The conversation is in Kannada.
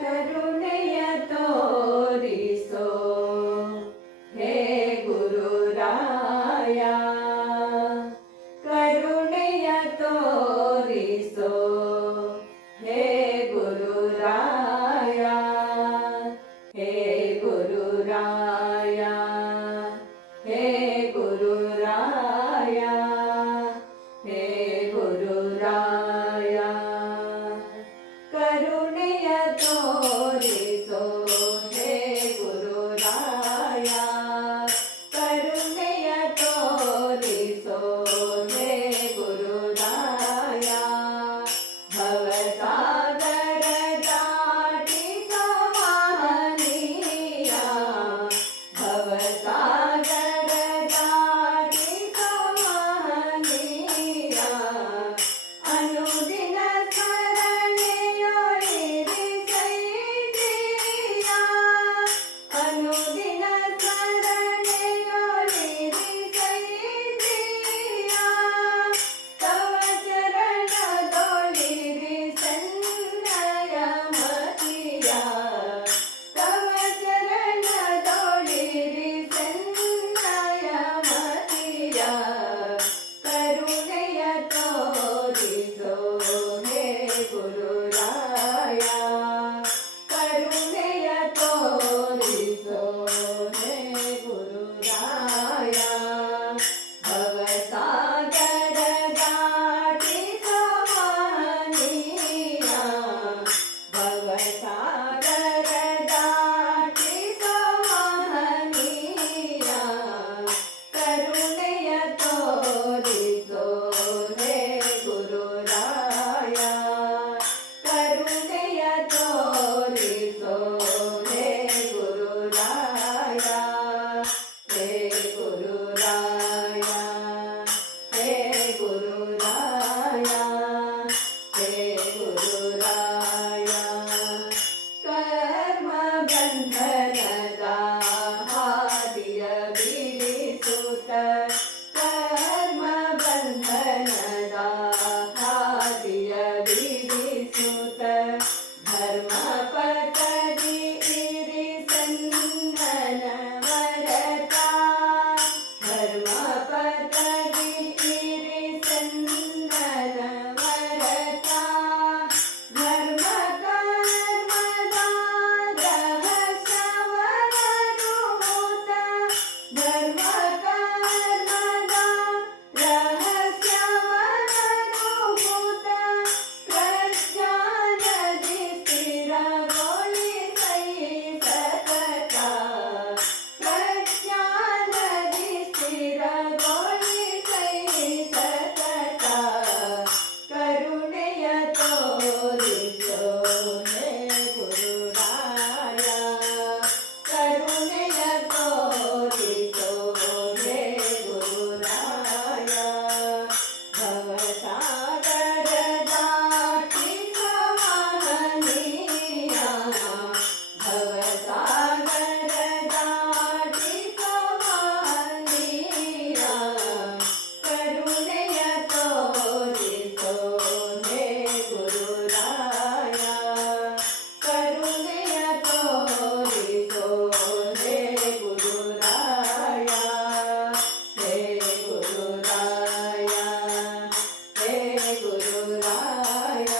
ಕರುಣೆಯ ತೋರಿಸೋ ಹೇ ಗುರುರಾಯ, ಕರುಣೆಯ ತೋರಿಸೋ ಹೇ ಗುರುರಾಯ, ಹೇ ಗುರುರಾಯ, ಹೇ ಗುರುರಾಯ, ಹೇ ಗುರುರಾಯ, ಕರುಣೆಯ ತೋರಿಸೋ ಹೇ ಗುರುರಾಯ, ಕರುಣೆಯ ತೋರಿಸೋ ಹೇ ಗುರುರಾಯ, ಭವಸಾಗರ ದಾಟಿಸೋ ಮಹನೀಯ, ಭವಸಾಗರ ದಾಟಿಸೋ ಮಹನೀಯ, ಅನುದಿನ ಸ್ಮರಣೆಯೊಳಿರಿಸೈದೀಯ, ಅನುದಿನ ಸ್ಮರಣೆಯೊಳಿರಿಸೈದೀಯ, ತವ ಚರಣದೊಳಿರಿಸನ್ನಯ ಮತಿಯ, ತವ ಚರಣದೊಳಿರಿಸನ್ನಯ ಮತಿಯ, ಕರುಣೆಯ ತೋರಿಸೋ ಹೇ ಗುರುರಾಯ, ಕರುಣೆಯ ತೋರಿಸೋ ಹೇ ಗುರುರಾಯ, ಭವಸಾಗರ ದಾಟಿಸೋ ಮಹನೀಯ, ಭವಸಾಗರ ದಾಟಿಸೋ ಮಹನೀಯ, ಕರುಣೆಯ ತೋರಿಸೋ ಹೇ ಗುರುರಾಯ, ಕರುಣೆಯ ತೋರಿಸೋ ಹೇ ಗುರುರಾಯ, ಹೇ ಗುರುರಾಯ, ಹೇ ಗುರುರಾಯ, ಹೇ ಗುರುರಾಯ, ಕರ್ಮ ಬಂಧನದ ಹಾದಿಯ ಬಿಡಿಸುತ್ತ, ಕರ್ಮ ಬಂಧನದ ಹಾದಿಯ ಬಿಡಿಸುತ್ತ, ಧರ್ಮ ಪಥದಿ ಇರಿಸನ್ನನ ವರತ, ಧರ್ಮ ಪಥದಿ ಇರಿಸನ್ನನ ವರತ, ಧರ್ಮ ಕರ್ಮದ ರಹಸ್ಯವನರುಹುತ, ಧರ್ಮ ಕರ್ಮದ ರಹಸ್ಯವನರುಹುತ, ಪ್ರಜ್ಞಾನದಿ ಸ್ಥಿರಗೊಳಿಸೈ ಸತತ, ಪ್ರಜ್ಞಾನದಿ ಸ್ಥಿರಗೊಳಿಸೈ ಸತತ, ಕರುಣೆಯ ತೋರಿಸೋ ಹೇ ಗುರುರಾಯ, ಕರುಣೆಯ ತೋರಿಸೋ ಹೇ ಗುರುರಾಯ, ಭವಸಾಗರ ದಾಟಿಸೋ ಮಹನೀಯ, ಭವಸಾಗರ ದಾಟಿಸೋ ಮಹನೀಯ, ಕರುಣೆಯ ತೋರಿಸೋ ಹೇ ಗುರುರಾಯ, ಕರುಣೆಯ ತೋರಿಸೋ ಹೇ ಗುರುರಾಯ, ಹೇ ಗುರುರಾಯ, ಹೇ ಗುರುರಾಯ.